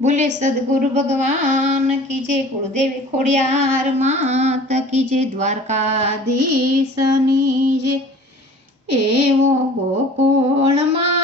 બોલે સદગુરુ ભગવાન કીજે કુળદેવી ખોડિયાર માત કીજે દ્વારકાધીશની જે એવો ગોકુળમાં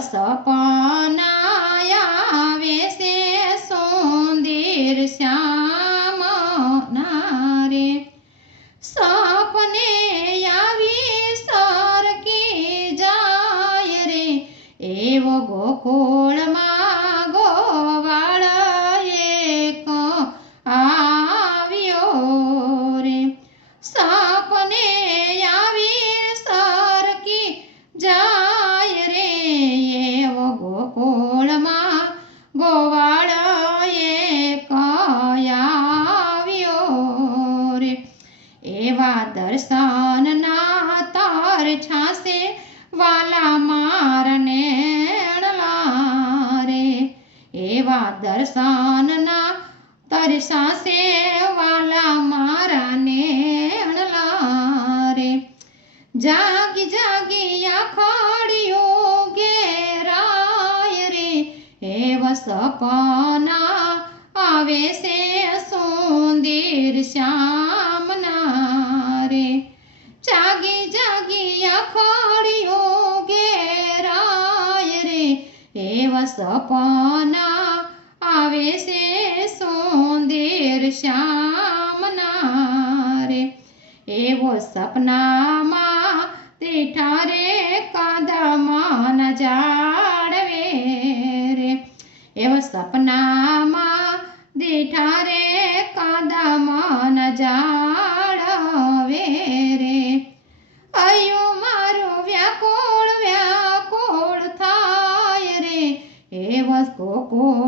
સપનાયા વેસે એવા દર્શનના તાર છાસે, વાલા મારને રે એવા દર્શનના તરસાસે વાલા મારા નેણલા રે જાગી જાગી આખડિયું ઘેરાય રે. એવ સપના આવે છે સુંદર શ્યામના શ્યામના રે. એવો સપનામાં તેઠા રે કાદમાં જાડવે રે. એવો સપનામાં દેઠા રે કાદમાં જાડવે રે. અયો મારું વ્યાકુળ વ્યાકુળ થાય રે. એવો ગોકુળમાં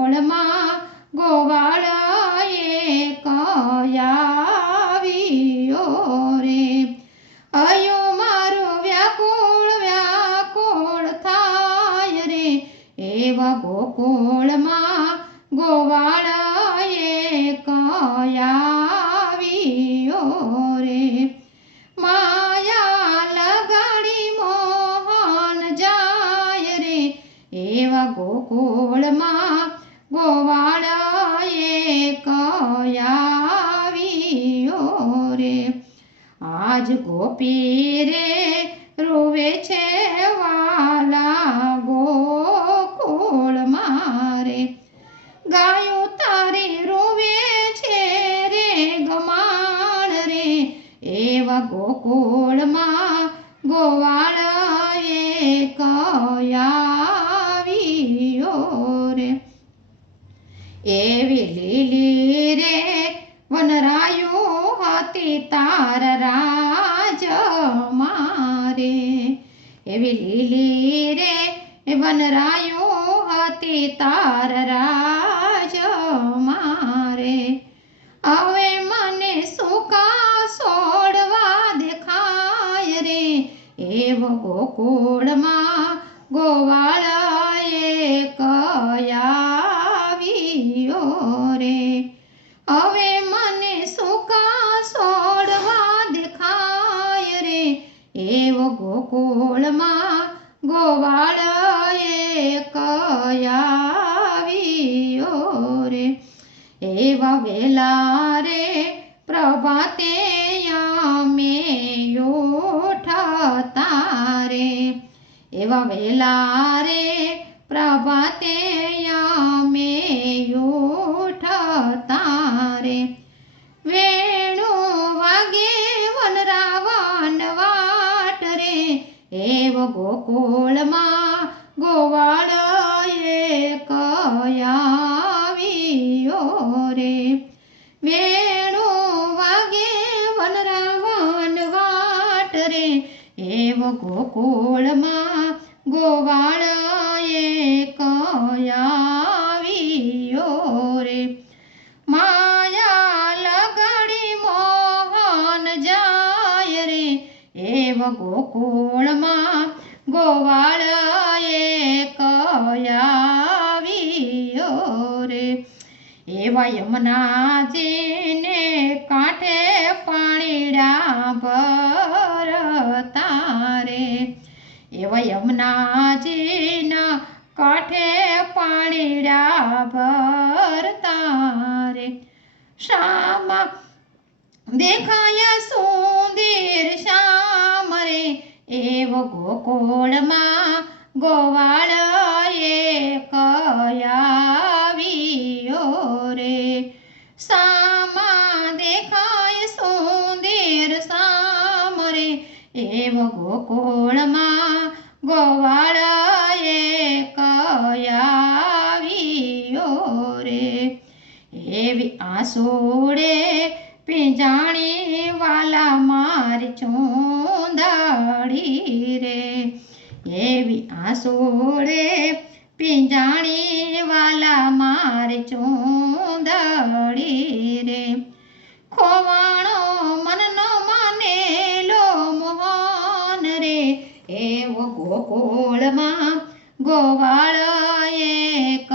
એવા ગોકુળમાં ગોવાળાએ એક રે. માયા લગાડી મોહન જાય રે. એવા ગોકુળમાં ગોવાળાએ એક આવ્યો રે. આજ ગોપી રે રોવે છે એવા ગોકુળમાં ગોવાળ એક આવ્યો રે? એવી લીલી રે વનરાયો હતી તાર રાજ મારે. એવી લીલી રે વનરાયો હતી તાર રાજ મારે. હવે મને સુકા રે એવો ગોકુળમાં ગોવાળ એક આવ્યો રે. હવે મને સુકા સોડવા દેખાય રે. એવો ગોકુળમાં ગોવાળ એક આવ્યો રે. એવા વેલા રે પ્રભાતે ઉઠતા રે એવા વેલા રે પ્રભાતે અમે ઉઠતા એવ ગોકુળમાં ગોવાળ એક રે. એવા યમુનાજીને કાંઠે પાણીડા ભરતા રે. એવા યમુનાજીના કાંઠે પાણીડા ભરતા રે. શામા દેખાય રે એવ ગોકુળમાં ગોવાળ એક આવ્યો રે? સામા દેખાય સુંદર સામ રે. એવો ગોકુળમાં ગોવાળ એક આવ્યો રે? એવી આસોડે ચૂંદડી રે એવી આસોડે પિંજાણી વાલા મારે ચૂંદડી રે ખોવાણો મનનો માનેલો મોહન રે, એવો ગોકુળમાં ગોવાળ એક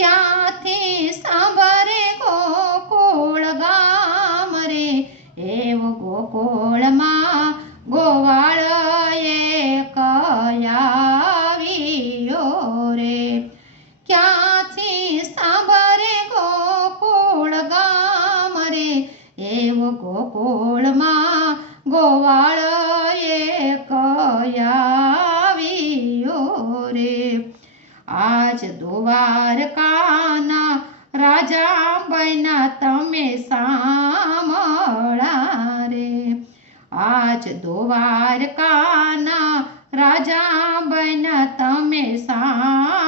ક્યાંથી સાંભરે ગોકુળ ગામ રે? એવ ગોકુળમાં ગોવાળ એક આવ્યો રે? ક્યાંથી સાંભરે ગોકુળ ગામ રે? એવ ગોકુળમાં ગોવાળ એક આવ્યો રે? આજ દ્વારકાના રાજા બન્યા તમે સામળા રે. આજ દ્વારકાના રાજા બન્યા તમે સાંભળા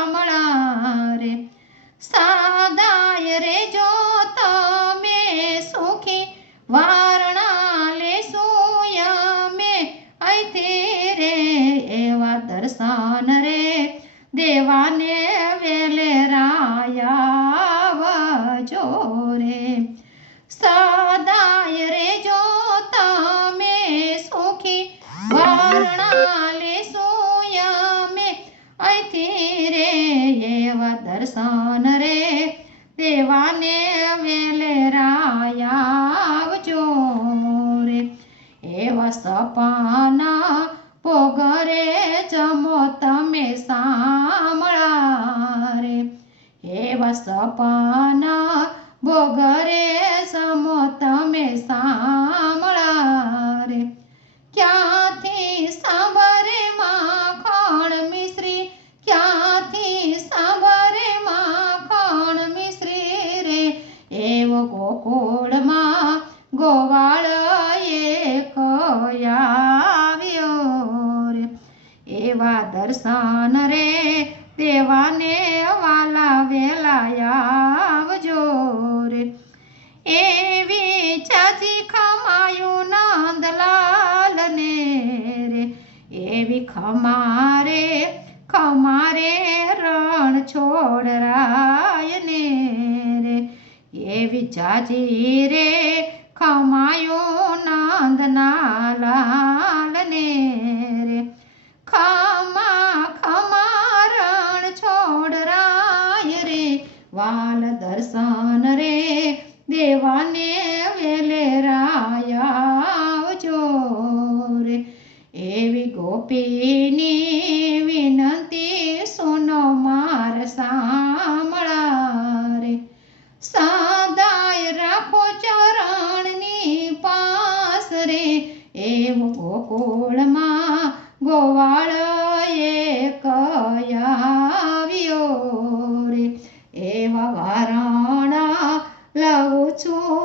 રાયાવજો રે સદાય રે જો તમે સુખી, વારણા લેશું યમે. અહીંથી રે એવા દર્શન રે. દેવાને વેલે રાયાવજો રે એવા સપાના પોગરે જમો તમે એવા સપાના બોગરે સમો તમે સાંભળા ખમારે ખમારે રણ છોડરાય ને રે. એવી ચાચી રે চোখ